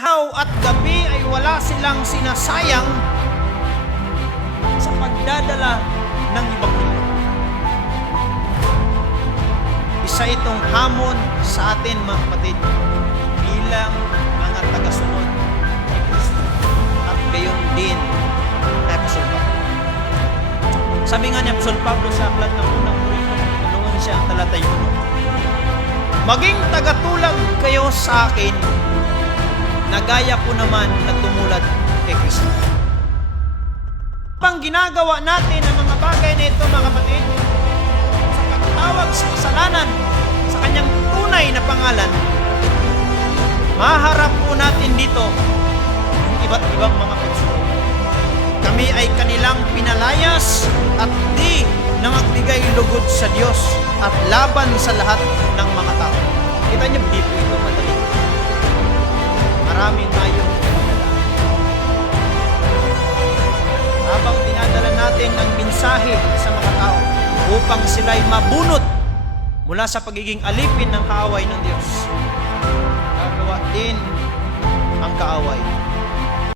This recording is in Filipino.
Araw at gabi ay wala silang sinasayang sa pagdadala ng Ebanghelyo. Isa itong hamon sa atin, mga kapatid, bilang mga tagasunod ni Kristo. At gayon din kay Apostol Pablo. Sabi nga ni Apostol Pablo sa aklat ng unang Korinto, tulungan siya ang talatay 1. Maging tagatulag kayo sa akin, na gaya ko naman na tumulad kay Kristo. Pang ginagawa natin ang mga bagay na ito, mga kapatid, sa pagtawag sa kasalanan sa kanyang tunay na pangalan, maharap po natin dito yung iba't ibang mga pagsulong. Kami ay kanilang pinalayas at di na magbigay lugod sa Diyos at laban sa lahat ng mga tao. Kita niyo dito ito madali. Maraming tayong dinadala. Habang dinadala natin ang mensahe sa mga tao upang sila'y mabunot mula sa pagiging alipin ng kaaway ng Diyos, gagawa din ang kaaway